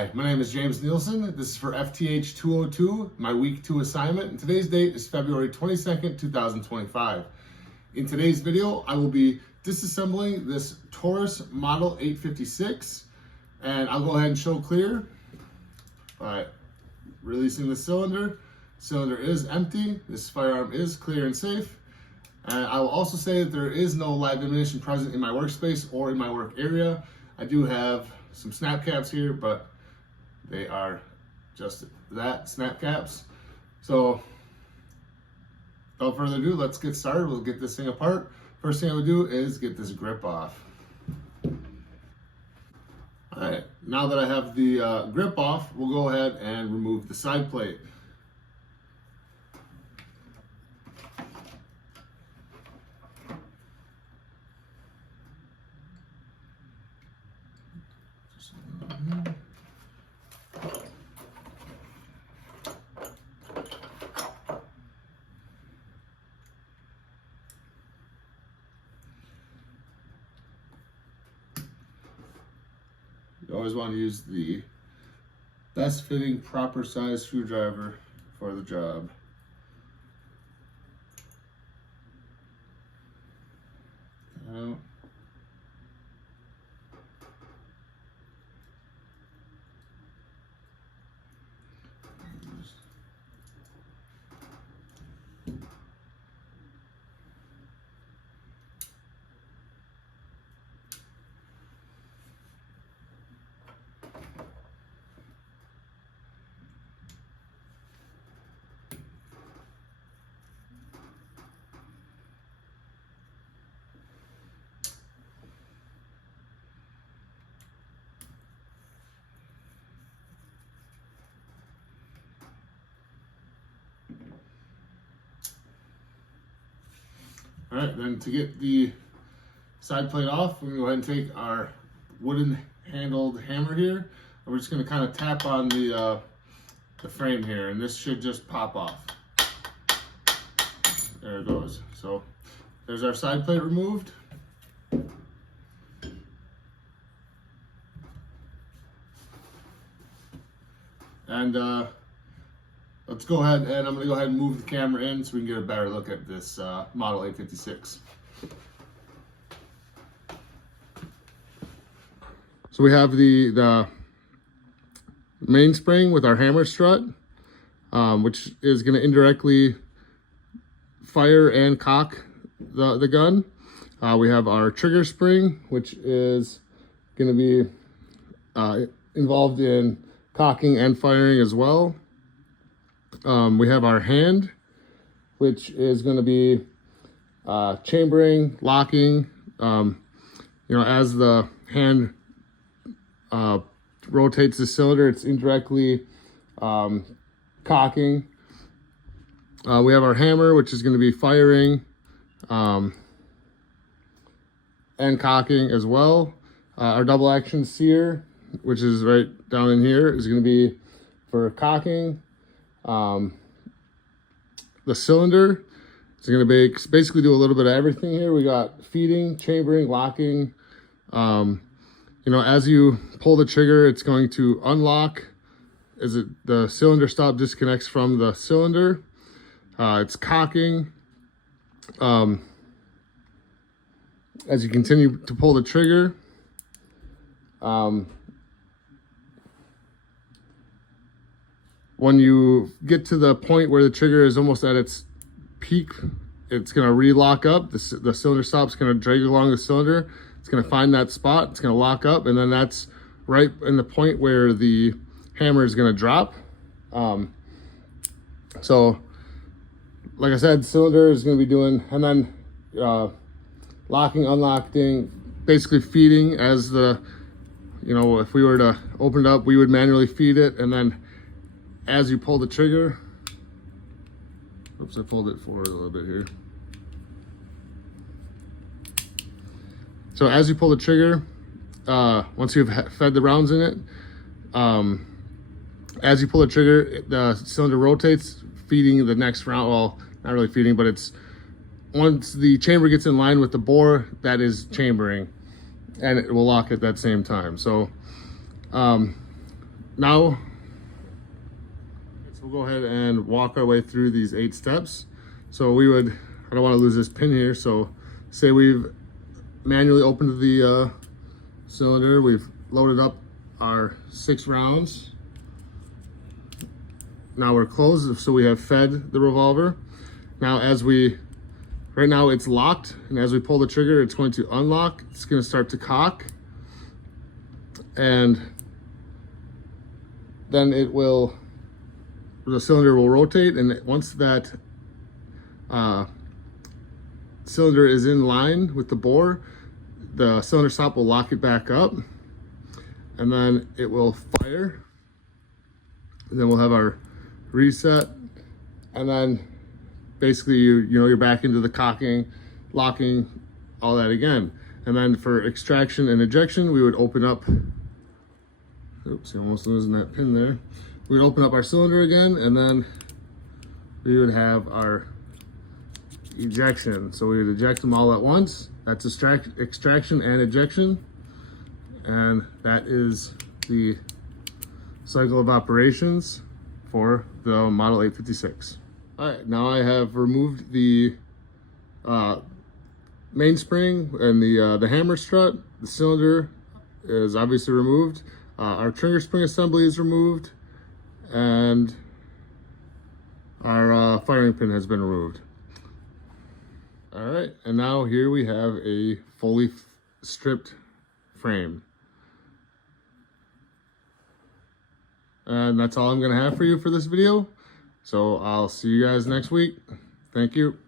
Hi, my name is James Nielsen. This is for FTH202, my week 2 assignment, and today's date is February 22nd, 2025. In today's video, I will be disassembling this Taurus Model 856, and I'll go ahead and show clear by releasing the cylinder. Cylinder is empty. This firearm is clear and safe. And I will also say that there is no live ammunition present in my workspace or in my work area. I do have some snap caps here, but they are just that, snap caps. So without further ado, let's get started. We'll get this thing apart. First thing I would do is get this grip off. All right, now that I have the grip off, we'll go ahead and remove the side plate. You always want to use the best fitting, proper size screwdriver for the job. Out. All right, then to get the side plate off, we're gonna go ahead and take our wooden handled hammer here, and we're just gonna kind of tap on the frame here, and this should just pop off. There it goes. So there's our side plate removed. And let's go ahead, and I'm going to go ahead and move the camera in so we can get a better look at this Model 856. So we have the mainspring with our hammer strut, which is going to indirectly fire and cock the gun. We have our trigger spring, which is going to be involved in cocking and firing as well. We have our hand, which is going to be chambering, locking. As the hand rotates the cylinder, it's indirectly cocking. We have our hammer, which is going to be firing and cocking as well. Our double action sear, which is right down in here, is going to be for cocking. The cylinder is going to basically do a little bit of everything here. We got feeding, chambering, locking. As you pull the trigger, it's going to unlock as the cylinder stop disconnects from the cylinder. It's cocking. As you continue to pull the trigger, when you get to the point where the trigger is almost at its peak, it's going to re-lock up. The cylinder stop's going to drag along the cylinder. It's going to find that spot. It's going to lock up, and then that's right in the point where the hammer is going to drop. So, like I said, cylinder is going to be doing, and then locking, unlocking, basically feeding as if we were to open it up, we would manually feed it, and then as you pull the trigger, oops, I pulled it forward a little bit here. So as you pull the trigger, once you've fed the rounds in it, as you pull the trigger, the cylinder rotates, feeding the next round. Well, not really feeding, but it's once the chamber gets in line with the bore, that is chambering, and it will lock at that same time. So now now, so we'll go ahead and walk our way through these 8 steps. So we would, I don't want to lose this pin here. So say we've manually opened the cylinder, we've loaded up our 6 rounds. Now we're closed, so we have fed the revolver. Now right now it's locked, and as we pull the trigger, it's going to unlock. It's going to start to cock, and then the cylinder will rotate, and once that cylinder is in line with the bore, the cylinder stop will lock it back up, and then it will fire, and then we'll have our reset, and then basically you're back into the cocking, locking, all that again. And then for extraction and ejection, we would open up, oops, almost losing that pin there. We would open up our cylinder again, and then we would have our ejection. So we would eject them all at once. That's extraction and ejection. And that is the cycle of operations for the Model 856. All right, now I have removed the mainspring and the hammer strut. The cylinder is obviously removed. Our trigger spring assembly is removed, and our firing pin has been removed. All right, and now here we have a fully stripped frame. And that's all I'm gonna have for you for this video. So I'll see you guys next week. Thank you.